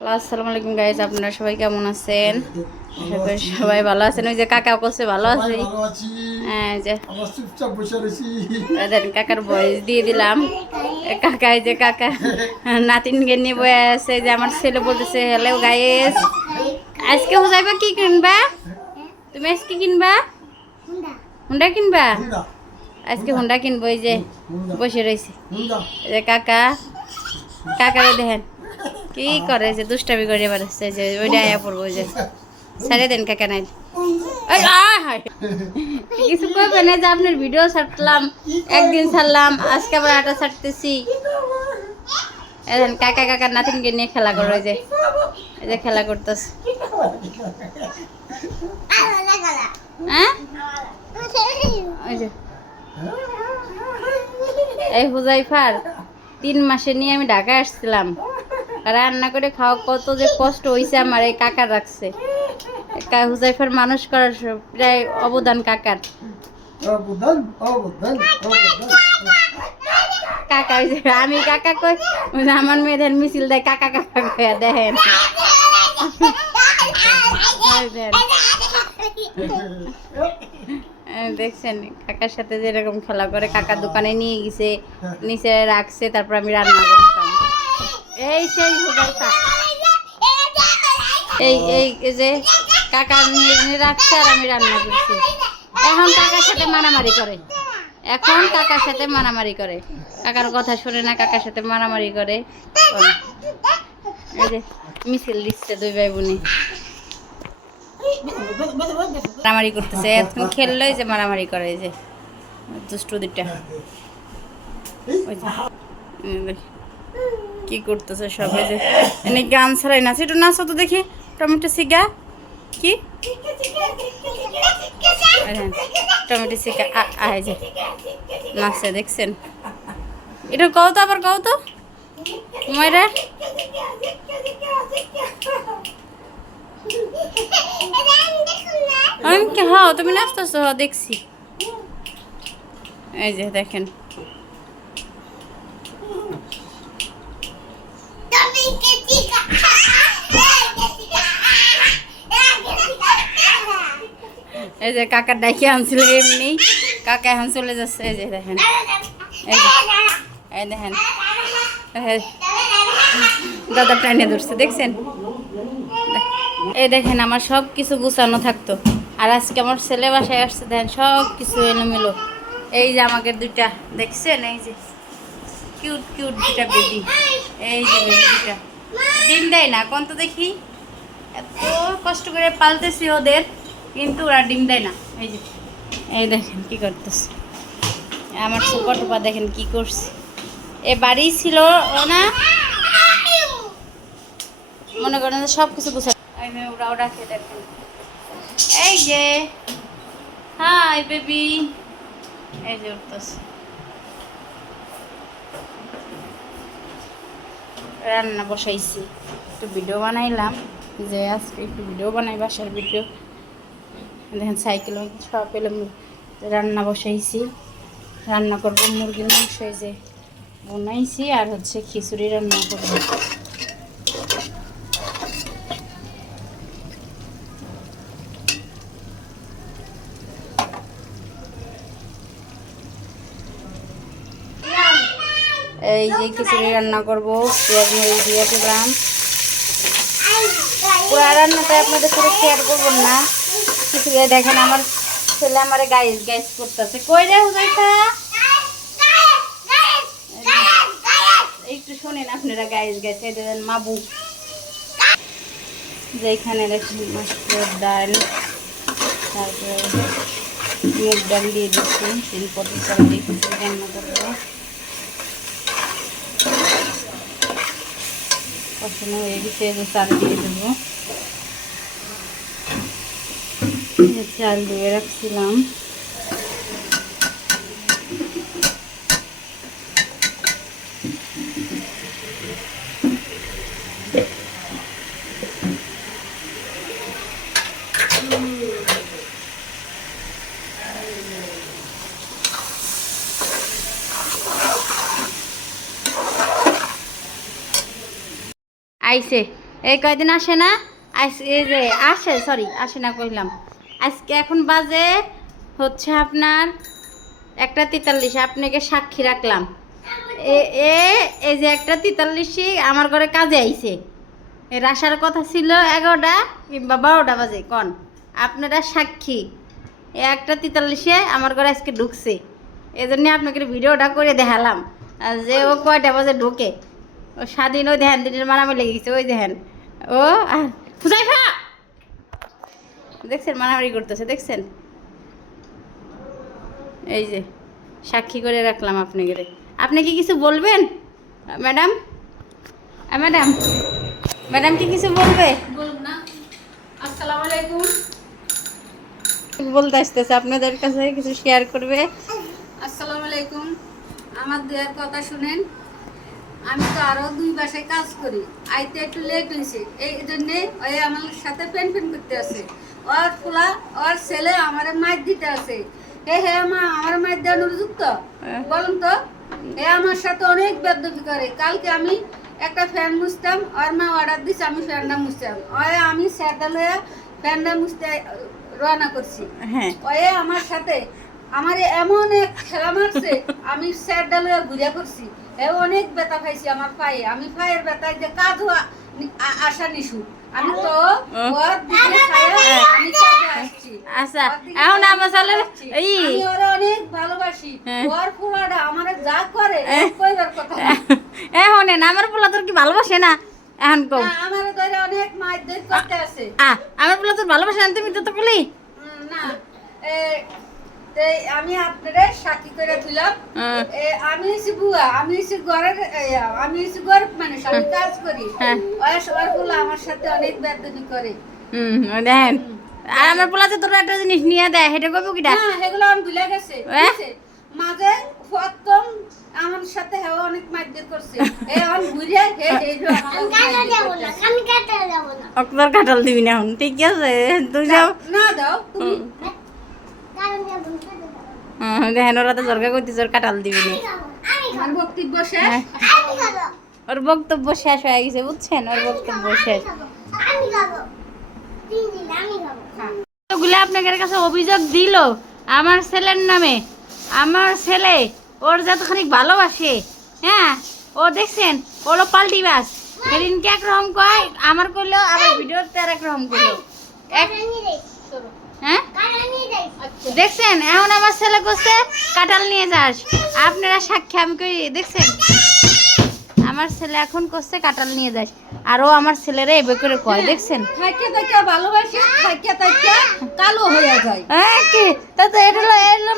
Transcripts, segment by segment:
Hello, আসসালামু আলাইকুম guys আপনারা সবাই কেমন আছেন? আশা করি সবাই ভালো আছেন। ওই যে কাকা করছে ভালো আছে? হ্যাঁ যে কাকার বয়স দিয়ে দিলাম। এ কাকা যে কাকা নাতিনকে নিয়ে বয়ে আছে যে আমার ছেলে বলতেছে হ্যালো গাইজ আজকে যাইবা কি কিনবা? তুমি আজকে কিনবা? হুন্ডা। কিনবা? আজকে হুন্ডা কিনবো এই যে বসে রয়েছি। কাকা কাকারে দেখেন। কি করে যে দুষ্টামি করে বেড়াচ্ছে যে ওইটা আয়া পড়ব যে? ছেড়ে দেন কাকা নাই। কিছু করবে না যে আপনার ভিডিও ছাড়লাম, একদিন ছাড়লাম, আজকে আবার আটা ছাড়তেছি। এখন কাকা কাকা, নাতিনকে নিয়ে খেলা করো যে। এই যে খেলা করতেছে। হ্যাঁ? ওই যে। এই হুজাইফার, তিন মাসে নিয়ে আমি ঢাকায় আসছিলাম। রান্না করে খাওয়া কত যে কষ্ট হয়েছে আমার এই কাকার রাখছে। হুজাইফার মানুষ করার প্রায় অবদান কাকার। কাকা আমি কাকা কই আমার মেয়েদের মিছিল দেয় কাকা কাকা কয়া দেখেন। দেখছেন কাকার সাথে যেরকম খেলা করে কাকা দোকানে নিয়ে গেছে নিচে রাখছে তারপর আমি রান্না করতাম। এই সেই এই এই যে কাকা রাখছে আর আমি রান্না করছি। এখন কাকার সাথে মারামারি করে। এখন কাকার সাথে মারামারি করে। কাকার কথা শুনে না কাকার সাথে মারামারি করে। এই যে মিছিল দিচ্ছে দুই ভাই বোনে মারামারি করতেছে। এখন খেললো যে মারামারি করে এই যে দুষ্টু দুইটা। ওই যে। কি করতেছে সবাই যে? এনে গান ছাড়াই নাচে। একটু নাচো তো দেখি। টমেটো সিগা? কি? টমেটো সিগা। আ- আ, এই যে। নাচছে দেখছেন? এটা কও তো আবার কও তো। ময়রা? আমি কি হ্যাঁ তুমি নাচতেছো হ্যাঁ দেখছি। এই যে দেখেন। এই যে কাকা ডাকি আনছিল, এমনি কাকা এখন চলে যাচ্ছে, এই যে দেখেন। এই দেখেন। দাদা টাইনে ধরছে, দেখছেন? এই দেখেন, আমার সব কিছু গুছানো থাকতো। আর আজকে আমার ছেলে বাসায় আসছে, দেখেন সব কিছু এলোমেলো। এই যে আমাকে দুইটা, দেখছেন? এই যে, কিউট কিউট দুটা বেবি এই যে বেবি দুটা ডিম দেয় না কোন তো দেখি? এত কষ্ট করে পালতেছি ওদের। কিন্তু ওরা ডিম দেয় না। এই যে। এই দেখেন কি করতেছে। আমার সুপার টুপা দেখেন কি করছে। এ বাড়ি ছিল ও না? মনে করেন সব কিছু গুছা আমি ওরা ওরা খেয়ে দেখেন। এই যে। Hi baby. এই যে উঠতেছে। রান্না বসাইছি। একটু ভিডিও বানাইলাম। যে আজকে একটু ভিডিও বানাই বাসার ভিডিও। দেখেন সাইকেল সব পেলাম রান্না বসাইছি। রান্না করব মুরগির মাংস এই যে বানাইছি আর হচ্ছে খিচুড়ি রান্না করব। এই যে খিচুড়ি রান্না করব, পেঁয়াজ মরিচ দিয়ে দিলাম। পুরো রান্নাটা আপনাদের সাথে শেয়ার করব না। দেখেন আমার ছেলে আমার গাইস গাইস করতেছে। কই রে হুজাইফা? একটু শোনেন আপনারা গাইস গাইস এই দেন মাবু। যে এখানে দেখেন মাছের ডাল, তারপরে মুগ ডাল দিয়ে দিচ্ছি, তিন পটল চাল হয়ে গেছে চাল দিয়ে দেবো এই যে চাল দিয়ে রাখছিলাম। আইছে। এই কয়দিন আসে না? আজ এই যে আসে সরি আসে না কইলাম। আজকে এখন বাজে হচ্ছে আপনার একটা তেতাল্লিশ, আপনাকে সাক্ষী রাখলাম। এ এই যে একটা তেতাল্লিশই আমার ঘরে কাজে আইছে। এর আসার কথা ছিল এগারোটা কিংবা বারোটা বাজে, কন? আপনারা সাক্ষী। এ একটা তেতাল্লিশে আমার ঘরে আজকে ঢুকছে। এই জন্য আপনাকে ভিডিওটা করে দেখালাম। যে ও কয়টা বাজে ঢোকে, ও স্বাধীন ওই ধ্যান দিনের মারামে লেগে গেছে ওই ধ্যান। ও ফুজাইফা দেখছেন মারামারি করতেছে দেখছেন? এই যে সাক্ষী করে রাখলাম আপনাকে আপনি কি কিছু বলবেন? ম্যাডাম? ম্যাডাম? ম্যাডাম কি কিছু বলবে? বলব আসসালামু আলাইকুম। বলতে আসতেছে আপনাদের কাছে কিছু শেয়ার করবে? আসসালামু আলাইকুম। আমার দেওয়ার কথা শুনেন আমি তো আরও দুই বাসায় কাজ করি। আইতে একটু লেট হয়েছে এই জন্যে ওই আমার সাথে পেন পেন করতে আছে। ওর ফুলা ওর ছেলে আমার মাছ দিতে আছে। হে হে মা আমার মাছ দেওয়ার উপযুক্ত বলুন তো হে আমার সাথে অনেক বেদবি করে। কালকে আমি একটা ফ্যান মুছতাম ওর মা অর্ডার দিছে আমি ফ্যানটা মুছতাম। ওই আমি স্যান্ডেল হয়ে ফ্যানটা মুছতে রওনা করছি। হ্যাঁ। ওয়ে আমার সাথে আমার এমন এক খেলা মারছে আমি স্যার ডালে ঘুরিয়া করছি এ অনেক ব্যথা পাইছি আমার পায়ে। আমি পায়ের ব্যথায় যে কাজ হওয়া নি- আ- নিশু আমি তো ওর দিকে ছায়া আমি কাজে আসছি। আচ্ছা এখন আমার সালে এই অনেক ভালোবাসি। হ্যাঁ। ওর ফুলাটা আমারে যা করে কইবার কথা। না। এখন আমার পোলা তোর কি ভালোবাসে না? এখন কম না, ধরে অনেক করতে আছে। আমার তোর ভালোবাসে না তুমি তো তো বলি? না আমি আপনাদের সাক্ষী করে দিলাম আমি বুয়া আমি ঘরের আমি হচ্ছি গরিব মানুষ আমি কাজ করি হ্যাঁ। সবারগুলো আমার সাথে অনেক বেদবি করে হুম দেখেন আর আমার পোলা তো তোর একটা জিনিস নিয়ে দেয় সেটা কইব কিটা না সেগুলো আমি ভুলে গেছে? মাঝে প্রথম আমার সাথে হেও অনেক মারধর করছে এ আমি ঘুরে হে হে মারধর করতেছে। অক্টোবর কাটাল দিবি না এখন ঠিক আছে তুই যাও না দাও তুমি দেখেন ওরা তো জর্গা করতে জোর কাটাল দিবি না। আমার বক্তব্য শেষ? হ্যাঁ। ওর বক্তব্য শেষ হয়ে গেছে বুঝছেন? ওর বক্তব্য শেষ। ওগুলো আপনাদের কাছে অভিযোগ দিল আমার ছেলের নামে। আমার ছেলে ওর যতখানি ভালোবাসে হ্যাঁ? ও দেখছেন ওলো পাল্টি বাস। সেদিনকে একরকম কয় আমার করল আবার ভিডিওতে আর একরকম করল। এক হ্যাঁ? দেখছেন এখন আমার ছেলে করছে কাঁঠাল নিয়ে যাস। আপনারা সাক্ষী আমি কই দেখছেন? আমার ছেলে এখন করছে কাঁঠাল নিয়ে যাস। আর ও আমার ছেলেরা এবে করে কয় দেখছেন? থাকে থাকে ভালোবাসে থাকে থাকে কালো হয়ে যায়। হ্যাঁ কি? তা তো এটা হলো এটা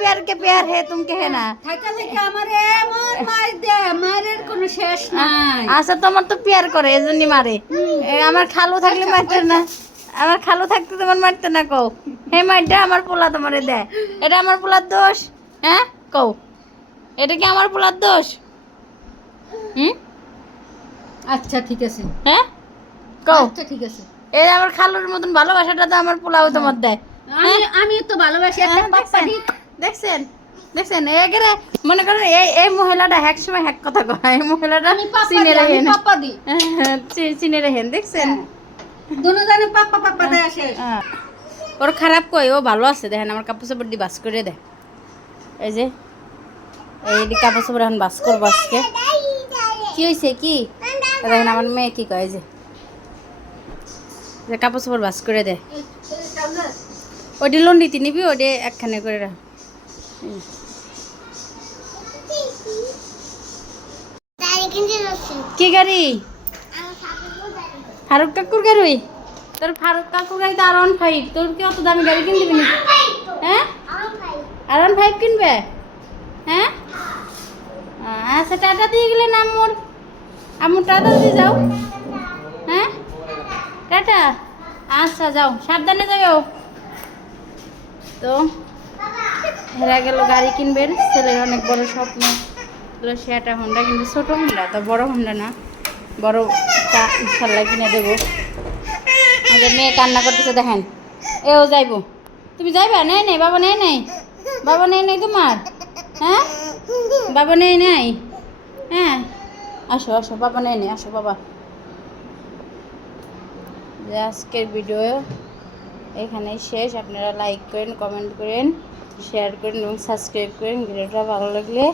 প্যার কে প্যার হে তুমকে হে না? থাকে থাকে আমার এমন মার দে মারের কোনো শেষ নাই। আচ্ছা তোমার তো প্যার করে এজন্যই মারে। এ, আমার খালু থাকলে মারতে না। আমার খালু থাকতে তোমার মারতে না কও। হে মারটা আমার পোলা তোমারে দেয়। এটা আমার পোলার দোষ হ্যাঁ? কও। এটা কি আমার পোলার দোষ? হুম? আচ্ছা ঠিক আছে। হ্যাঁ? কও। আচ্ছা ঠিক আছে। এই আমার খালুর মতন ভালোবাসাটা তো আমার পোলাও তোমার দেয়। আমি আমি তো ভালোবাসি একটা হ্যাঁ, পাপ্পা দেখছেন। দেখছেন? এগেরে মনে করেন এই এই মহিলাটা এক সময় এক কথা কয়। এই মহিলাটা চিনে রাখেন চিনে রাখেন দেখছেন? দুনো জানে পাপ্পা পাপ্পা দেয় আসে। হ্যাঁ। ওর খারাপ কই ও ভালো আছে দেখেন আমার কাপড় চাপড় দিয়ে বাস করে দেয় এই যে এই দি কাপড় চাপড় এখন বাস করব আজকে। কি হয়েছে কি? দেখেন আমার মেয়ে কি কয় এই যে। যে কাপড় চাপড় বাস করে দেয় ওটি লন্ডিতে নিবি ওটি একখানে করে রাখ। কি গাড়ি? ফারুক কাকুর গাড়ি? তোর ফারুক কাকুর গাড়ি তো আর ওয়ান ফাইভ তোর কি অত দামি গাড়ি কিনতে না হ্যাঁ? আর ওয়ান ফাইভ কিনবে? হ্যাঁ? আচ্ছা টাটা দিয়ে গেলেন আম্মুর? আম্মুর টাটা দিয়ে যাও। হ্যাঁ? টাটা। আচ্ছা যাও। সাবধানে যাও। তো হেরা গেল গাড়ি কিনবেন ছেলের অনেক বড় স্বপ্ন। সে একটা হন্ডা কিনবে ছোটো হন্ডা তো বড় হন্ডা না। বড় তা ইনশাল্লাহ কিনে দেবো। আমাদের মেয়ে কান্না করতেছে, দেখেন। এও যাইবো। তুমি যাইবা? নেই নেই, বাবা নেই নেই। বাবা নেই নেই তোমার? হ্যাঁ? বাবা নেই, নাই। হ্যাঁ? আসো আসো, বাবা নেই নেই, আসো, বাবা। আজকের ভিডিও এখানেই শেষ। আপনারা লাইক করেন কমেন্ট করেন শেয়ার করেন এবং সাবস্ক্রাইব করেন। ভিডিওটা ভালো লাগলে